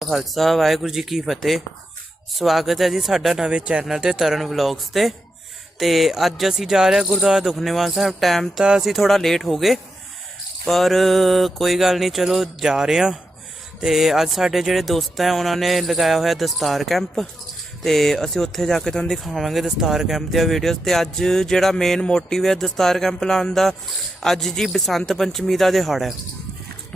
ਖਾਲਸਾ, ਵਾਹਿਗੁਰੂ ਜੀ ਕੀ ਫਤਿਹ। ਸਵਾਗਤ ਹੈ ਜੀ ਸਾਡਾ ਨਵੇਂ ਚੈਨਲ ਤੇ ਤਰਨ ਵਲੌਗਸ ਤੇ। ਤੇ ਅੱਜ ਅਸੀਂ ਜਾ ਰਹੇ ਹਾਂ ਗੁਰਦੁਆਰਾ ਦੁਖਨੇਵਾਲ ਸਾਹਿਬ। ਟਾਈਮ ਤਾਂ ਅਸੀਂ ਥੋੜਾ ਲੇਟ ਹੋ ਗਏ, ਪਰ ਕੋਈ ਗੱਲ ਨਹੀਂ, ਚਲੋ ਜਾ ਰਹੇ ਹਾਂ। ਤੇ ਅੱਜ ਸਾਡੇ ਜਿਹੜੇ ਦੋਸਤ ਹੈ, ਉਹਨਾਂ ਨੇ ਲਗਾਇਆ ਹੋਇਆ ਦਸਤਾਰ ਕੈਂਪ। ਤੇ ਅਸੀਂ ਉੱਥੇ ਜਾ ਕੇ ਤੁਹਾਨੂੰ ਦਿਖਾਵਾਂਗੇ ਦਸਤਾਰ ਕੈਂਪ ਦੀਆਂ ਵੀਡੀਓਜ਼ ਤੇ ਅੱਜ ਜਿਹੜਾ ਮੇਨ ਮੋਟਿਵ ਹੈ ਦਸਤਾਰ ਕੈਂਪ ਲਾਉਣ ਦਾ, ਅੱਜ ਜੀ ਬਸੰਤ ਪੰਚਮੀ ਦਾ ਦਿਹਾੜਾ ਹੈ।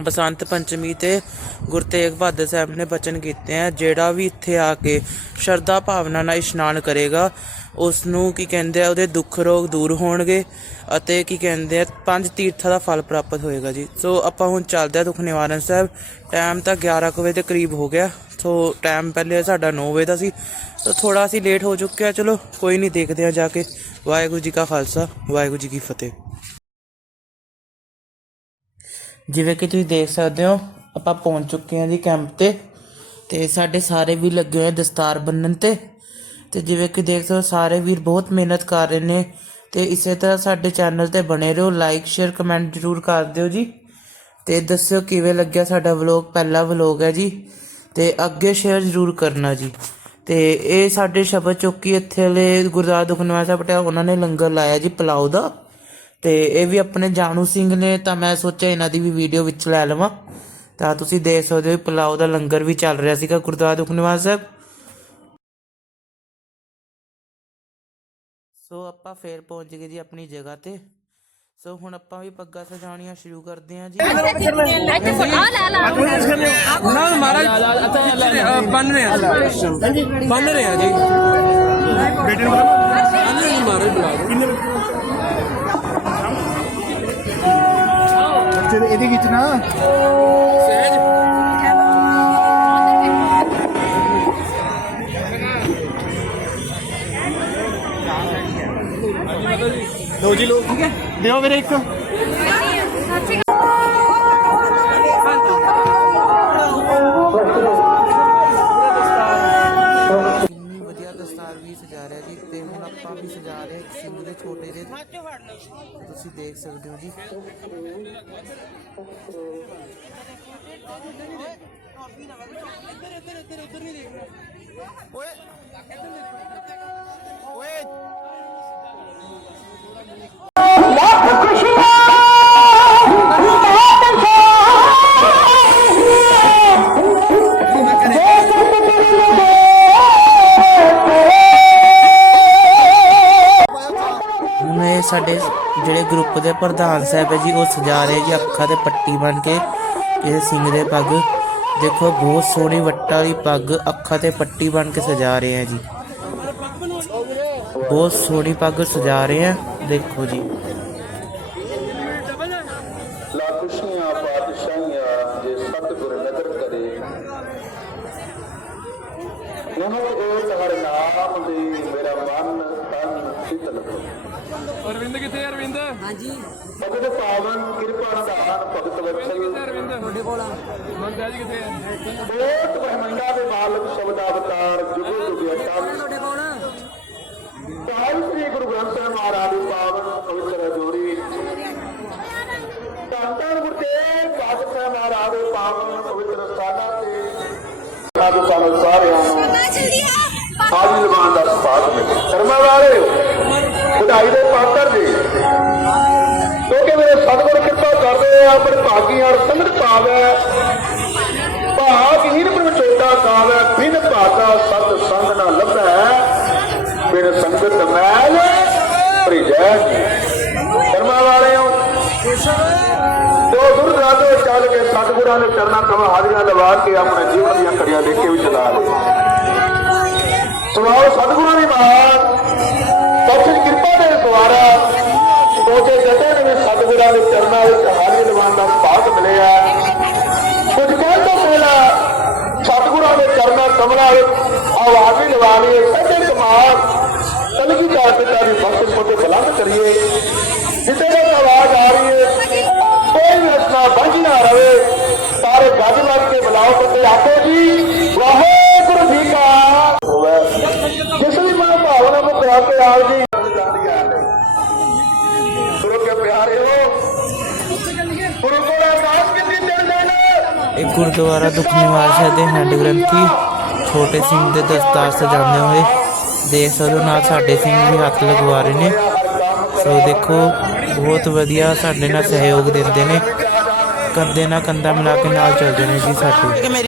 ਬਸੰਤ ਪੰਚਮੀ ਤੇ ਗੁਰੂ ਤੇਗ ਬਹਾਦਰ ਸਾਹਿਬ ਨੇ ਬਚਨ ਕੀਤੇ ਆ, ਜਿਹੜਾ ਵੀ ਇੱਥੇ ਆ ਕੇ ਸ਼ਰਧਾ ਭਾਵਨਾ ਨਾਲ ਇਸ਼ਨਾਨ ਕਰੇਗਾ ਉਸ ਨੂੰ ਕੀ ਕਹਿੰਦੇ ਆ, ਉਹਦੇ ਦੁੱਖ ਰੋਗ ਦੂਰ ਹੋਣਗੇ ਅਤੇ ਕੀ ਕਹਿੰਦੇ ਆ, ਪੰਜ ਤੀਰਥਾਂ ਦਾ ਫਲ ਪ੍ਰਾਪਤ ਹੋਏਗਾ ਜੀ। ਸੋ ਆਪਾਂ ਹੁਣ ਚੱਲਦੇ ਆ ਦੁੱਖ ਨਿਵਾਰਨ ਸਾਹਿਬ। ਟਾਈਮ ਤਾਂ 11 ਕੁ ਵਜੇ ਦੇ ਕਰੀਬ ਹੋ ਗਿਆ। ਸੋ ਟਾਈਮ ਪਹਿਲੇ ਸਾਡਾ 9 ਵਜੇ ਦਾ ਸੀ। ਤਾਂ ਥੋੜਾ ਅਸੀਂ ਲੇਟ ਹੋ ਚੁੱਕਿਆ, ਚਲੋ ਕੋਈ ਨਹੀਂ ਦੇਖਦੇ ਆ ਜਾ ਕੇ। ਵਾਹਿਗੁਰੂ ਜੀ ਕਾ ਖਾਲਸਾ, ਵਾਹਿਗੁਰੂ ਜੀ ਕੀ ਫਤਿਹ। ਜਿਵੇਂ ਕਿ ਤੁਸੀਂ ਦੇਖ ਸਕਦੇ ਹੋ, ਆਪਾਂ ਪਹੁੰਚ ਚੁੱਕੇ ਹਾਂ ਜੀ ਕੈਂਪ ਤੇ ਤੇ ਸਾਡੇ ਸਾਰੇ ਵੀ ਲੱਗੇ ਹੋਏ ਦਸਤਾਰ ਬੰਨਣ ਤੇ। ਤੇ ਜਿਵੇਂ ਕਿ ਦੇਖ ਸਕਦੇ ਹੋ, ਸਾਰੇ ਵੀਰ ਬਹੁਤ ਮਿਹਨਤ ਕਰ ਰਹੇ ਨੇ। ਤੇ ਇਸੇ ਤਰ੍ਹਾਂ ਸਾਡੇ ਚੈਨਲ ਤੇ ਬਣੇ ਰਹੋ ਲਾਈਕ ਸ਼ੇਅਰ ਕਮੈਂਟ ਜ਼ਰੂਰ ਕਰ ਦਿਓ ਜੀ। ਤੇ ਦੱਸਿਓ ਕਿਵੇਂ ਲੱਗਿਆ ਸਾਡਾ ਵਲੌਗ ਪਹਿਲਾ ਵਲੌਗ ਹੈ ਜੀ। ਤੇ ਅੱਗੇ ਸ਼ੇਅਰ ਜ਼ਰੂਰ ਕਰਨਾ ਜੀ। ਤੇ ਇਹ ਸਾਡੇ ਸ਼ਬਦ ਚੌਕੀ ਇੱਥੇ ਵਾਲੇ ਗੁਰਦਾਸ ਦੁਖਨਿਵਾਰ ਸਾਹਿਬ ਪਟਿਆਲਾ, ਉਹਨਾਂ ਨੇ ਲੰਗਰ ਲਾਇਆ ਜੀ ਪਲਾਉ ਦਾ। ਤੇ ਇਹ ਵੀ ਆਪਣੇ ਜਾਨੂ ਸਿੰਘ ਨੇ ਤਾਂ ਮੈਂ ਸੋਚਿਆ ਇਹਨਾਂ ਦੀ ਵੀ ਵੀਡੀਓ ਵਿੱਚ ਲੈ ਲਵਾਂ। ਤਾਂ ਤੁਸੀਂ ਦੇਖ ਸਕਦੇ ਹੋ ਪਲਾਉ ਦਾ ਲੰਗਰ ਵੀ ਚੱਲ ਰਿਹਾ ਸੀਗਾ ਗੁਰਦੁਆਰਾ ਦੁਖਨਿਵਾਰ ਸਾਹਿਬ। ਸੋ ਆਪਾਂ ਫੇਰ ਪਹੁੰਚ ਗਏ ਜੀ ਆਪਣੀ ਜਗ੍ਹਾ ਤੇ। ਸੋ ਹੁਣ ਆਪਾਂ ਵੀ ਪੱਗਾਂ ਸਜਾਉਣੀਆਂ ਸ਼ੁਰੂ ਕਰਦੇ ਹਾਂ ਜੀ। ਨਾ ਮਹਾਰਾਜ ਅ, ਬਣ ਰਹੇ ਆ ਬਣ ਰਹੇ ਆ ਜੀ। ਬੇਟੇ ਨੂੰ ਬਣ ਰਹੇ ਮਹਾਰਾਜ ਬੁਲਾ ਦਿਓ। ਦੇ ਇਹਦੇ ਵਿੱਚ ਨਾ। ਸਹਿਜ ਲੋ ਜੀ ਲੋ ਠੀਕ ਹੈ ਦਿਓ ਵੀਰੇ ਇੱਕ। ਸਿੰਘ ਦੇ ਛੋਟੇ ਜਿਹੇ ਤੁਸੀਂ ਦੇਖ ਸਕਦੇ ਹੋ ਜੀ। ਹੁਣ ਇਹ ਸਾਡੇ ਜਿਹੜੇ ਗਰੁੱਪ ਦੇ ਪ੍ਰਧਾਨ ਸਾਹਿਬ ਹੈ ਜੀ, ਉਹ ਸਜਾ ਰਹੇ ਜੀ ਅੱਖਾਂ ਤੇ ਪੱਟੀ ਬਣ ਕੇ ਕਿਸੇ ਸਿੰਘ ਦੇ ਪੱਗ। ਦੇਖੋ, ਬਹੁਤ ਸੋਹਣੀ ਵੱਟਾਂ ਵਾਲੀ ਪੱਗ, ਅੱਖਾਂ ਤੇ ਪੱਟੀ ਬਣ ਕੇ ਸਜਾ ਰਹੇ ਹੈ ਜੀ। ਬਹੁਤ ਸੋਹਣੀ ਪੱਗ ਸਜਾ ਰਹੇ ਆ ਦੇਖੋ ਜੀ। ਲਾ ਪਾਤਸ਼ਾਹੀਆਂ ਜੇ ਸਤਿਗੁਰ ਨਦਰ ਕਰੇ ਨਮਕ ਓਟ ਹਰ ਨਾਮ ਦੇ ਮੇਰਾ ਮਨ ਤਨ ਸ਼ੀਤਲ ਅਰਵਿੰਦ ਕਿੱਥੇ ਅਰਵਿੰਦ? ਭਗਤ ਪਾਵਨ ਕਿਰਪਾ ਨਿਧਾਨ ਭਗਤ ਵਤਸਲ ਅਰਵਿੰਦ? ਤੁਹਾਡੇ ਕੋਲ ਸਹਿਜ ਕਿੱਥੇ ਹੈ ਕੋਟ ਬ੍ਰਹਮੰਡਾ ਦੇ ਮਾਲਕ ਸ਼ਬਦ ਅਵਤਾਰ ਜੁਗੋ ਜੁਗ ਅਟਲ ਤੁਹਾਡੇ ਕੋਲ? ਸਾਹਿਬ ਸ੍ਰੀ ਗੁਰੂ ਗ੍ਰੰਥ ਸਾਹਿਬ ਮਹਾਰਾਜ ਦੀ ਪਾਵਨ ਪਵਿੱਤਰ ਜੋੜੀ ਧੰਨ ਧੰਨ ਗੁਰੂ ਤੇਗ ਬਹਾਦਰ ਸਾਹਿਬ ਮਹਾਰਾਜ ਦੇ ਪਾਵਨ ਪਵਿੱਤਰ ਸਥਾਨਾਂ ਤੇ। ਸਾਧੂ ਸਾਨੂੰ ਸਾਰਿਆਂ ਨੂੰ ਆਜੀ ਜ਼ਬਾਨ ਦਾ ਸਾਥ ਮਿਲੇ ਕਰਮਾਂ ਵਾਲੇ। ਵਧਾਈ ਦੇ ਪਾਤਰ ਜੀ। ਕਿਉਂਕਿ ਮੇਰੇ ਸਤਿਗੁਰ ਕਿਰਪਾ ਕਰਦੇ ਆ ਪਰ ਭਾਗੀ ਹਰ ਸੰਗਤ ਪਾਵੈ ਭਾਗਹੀਨ ਪ੍ਰਚੋਦਾ ਕਾਵੈ, ਬਿਨ ਭਾਗਾ ਸਤ ਸੰਗ ਨਾ ਲੱਭੈ। ਬਿਨ ਸੰਗਤ ਮੈਲ ਭਰਿਜੈ ਕਰਮਾਂ ਵਾਲਿਓ, ਦੋ ਦੁਰ ਰਾਤੇ ਚੱਲ ਕੇ ਸਤਿਗੁਰਾਂ ਦੇ ਚਰਨਾਂ ਕਮਲ ਹਾਜ਼ਰੀਆਂ ਲਵਾ ਕੇ ਆਪਣੇ ਜੀਵਨ ਦੀਆਂ ਕੜੀਆਂ ਲੈ ਕੇ ਵੀ ਚਲਾ ਲਏ। ਸੁਣਾਓ ਸਤਿਗੁਰਾਂ ਦੀ ਬਾਤ ਸਤਿਗੁਰਾਂ ਦੇ ਚਰਨਾਂ ਵਿੱਚ ਹਾਜ਼ਰੀ ਲਵਾਉਣ ਦਾ ਭਾਗ ਮਿਲਿਆ। ਕੁਝ ਕਹਿਣ ਤੋਂ ਪਹਿਲਾਂ ਸਤਿਗੁਰਾਂ ਦੇ ਚਰਨਾਂ ਕਮਲਾਂ ਵਿੱਚ ਆਵਾਜ਼ ਹੀ ਲਵਾ ਲਈਏ ਸੱਚੇ ਕਮਾਲ ਕਲਗੀ ਦਾ ਪਿਤਾ ਦੀ ਬਖਸ਼ ਕੋਤੇ ਬੁਲੰਦ ਕਰੀਏ। ਜਿੱਥੇ ਤੱਕ ਆਵਾਜ਼ ਆ ਰਹੀ ਹੈ, ਕੋਈ ਵੀ ਰਸਨਾ ਬੰਝ ਨਾ ਰਵੇ ਸਾਰੇ ਗੱਜ ਲੱਗ ਕੇ ਬੁਲਾਓ ਤੇ ਆਖੋ ਜੀ ਵਾਹ ਇਹ ਗੁਰਦੁਆਰਾ ਦੁਖਨਿਵਾਰ ਸਾਹਿਬ ਦੇ ਹੈੱਡ ਗ੍ਰੰਥੀ ਛੋਟੇ ਸਿੰਘ ਦੇ ਦਸਤਾਰ ਸਜਾਉਂਦੇ ਹੋਏ ਦੇਖ ਸਕਦੇ ਹੋ, ਨਾਲ ਸਾਡੇ ਸਿੰਘ ਵੀ ਹੱਥ ਲਗਵਾ ਰਹੇ ਨੇ। ਸੋ ਦੇਖੋ, ਬਹੁਤ ਵਧੀਆ ਸਾਡੇ ਨਾਲ ਸਹਿਯੋਗ ਦਿੰਦੇ ਨੇ। ਕੰਧੇ ਨਾਲ ਕੰਧਾ ਮਿਲਾ ਕੇ ਨਾਲ ਚੱਲਦੇ ਨੇ ਜੀ ਸਾਡੇ।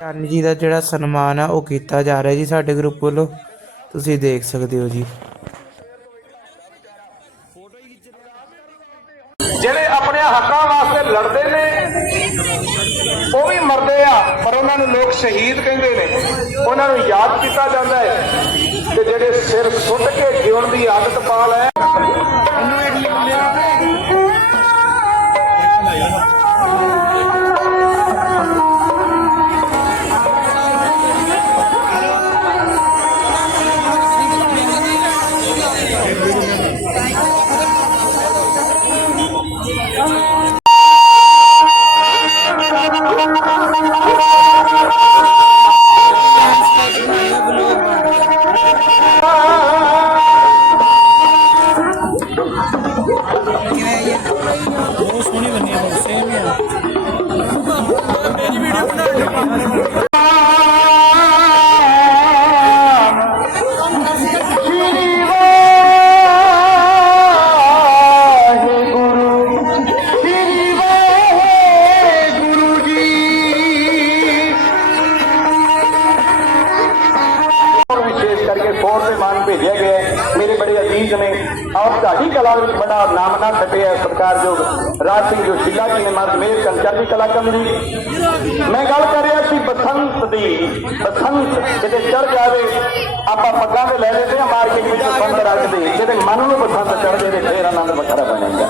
ਚੰਨ ਜੀ ਦਾ ਜਿਹੜਾ ਸਨਮਾਨ ਆ, ਉਹ ਕੀਤਾ ਜਾ ਰਿਹਾ ਜੀ ਸਾਡੇ ਗਰੁੱਪ ਵੱਲੋਂ। ਤੁਸੀਂ ਦੇਖ ਸਕਦੇ ਹੋ ਜੀ ਜਿਹੜੇ ਆਪਣੇ ਹੱਕਾਂ ਵਾਸਤੇ ਲੜਦੇ ਨੇ ਉਹ ਵੀ ਮਰਦੇ ਆ ਪਰ ਉਹਨਾਂ ਨੂੰ ਲੋਕ ਸ਼ਹੀਦ ਕਹਿੰਦੇ ਨੇ, ਉਹਨਾਂ ਨੂੰ ਯਾਦ ਕੀਤਾ ਜਾਂਦਾ ਹੈ ਤੇ ਜਿਹੜੇ ਸਿਰ ਸੁੱਟ ਕੇ ਜਿਉਣ ਦੀ ਆਦਤ ਪਾ ਲੈ ਵਿਸ਼ੇਸ਼ ਢਾਡੀ ਕਲਾ ਵਿੱਚ ਬੜਾ ਨਾਮ ਨਾ ਖੱਟਿਆ ਸਤਿਕਾਰਯੋਗ ਰਾਜ ਸਿੰਘ ਜੋਸ਼ੀਲਾ ਜੀ ਨੇ ਮਰਦ ਮੇਰ ਕੰਚਾਲੀ ਕਲਾ ਕੰਦੀ ਮੈਂ ਗੱਲ ਕਰ ਰਿਹਾ ਸੀ ਬਸੰਤ ਦੀ। ਬਸੰਤ ਕਿਤੇ ਚੜ ਜਾਵੇ, ਆਪਾਂ ਪੱਗਾਂ ਤੇ ਲੈ ਲੈਂਦੇ ਆ ਮਾਰਕੀਟ ਵਿੱਚ ਬਸੰਤ ਰੱਖਦੇ ਜਿਹਦੇ ਮਨ ਨੂੰ ਬਸੰਤ ਚੜਦੇ ਤੇ ਫੇਰ ਆਨੰਦ ਵੱਖਰਾ ਬਣੇਗਾ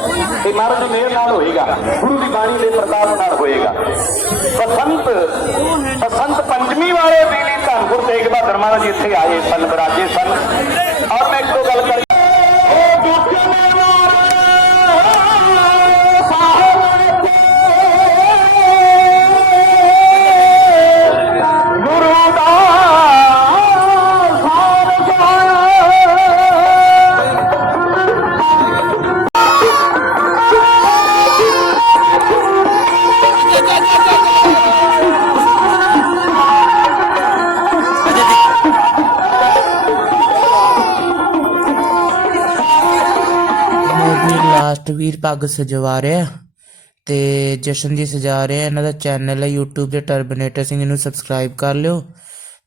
ਇਹ ਮਹਾਰਾਜ ਦੀ ਮਿਹਰ ਨਾਲ ਹੋਏਗਾ। ਗੁਰੂ ਦੀ ਬਾਣੀ ਦੇ ਪ੍ਰਤਾਪ ਨਾਲ ਹੋਏਗਾ। ਬਸੰਤ ਬਸੰਤ ਪੰਚਮੀ ਵਾਲੇ ਵੇਲੇ ਧੰਨ ਗੁਰੂ ਤੇਗ ਬਹਾਦਰ ਮਹਾਰਾਜ ਇੱਥੇ ਆਏ ਸਨ ਬਰਾਜੇ ਸਨ। ਔਰ ਮੈਂ ਇੱਕੋ ਗੱਲ ਕਰ ਵੀਰ ਲਾਸਟ ਪੱਗ ਸਜਵਾ ਰਿਹਾ। ਤੇ ਜਸ਼ਨ ਜੀ ਸਜਾ ਰਿਹਾ। ਇਹਨਾਂ ਦਾ ਚੈਨਲ ਹੈ YouTube ਤੇ ਟਰਬਨੇਟਰ ਸਿੰਘ ਇਹਨੂੰ ਸਬਸਕ੍ਰਾਈਬ ਕਰ ਲਿਓ।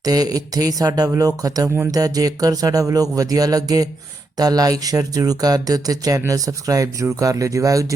ਤੇ ਇੱਥੇ ਹੀ ਸਾਡਾ ਵਲੋਗ ਖਤਮ ਹੁੰਦਾ ਜੇਕਰ ਸਾਡਾ ਵਲੋਗ ਵਧੀਆ ਲੱਗੇ ਤਾਂ ਲਾਈਕ ਸ਼ੇਅਰ ਜ਼ਰੂਰ ਕਰ ਦਿਓ ਤੇ ਚੈਨਲ ਸਬਸਕ੍ਰਾਈਬ ਜ਼ਰੂਰ ਕਰ ਲਿਓ ਜੀ। ਵਾਹਿਗੁਰੂ ਜੀ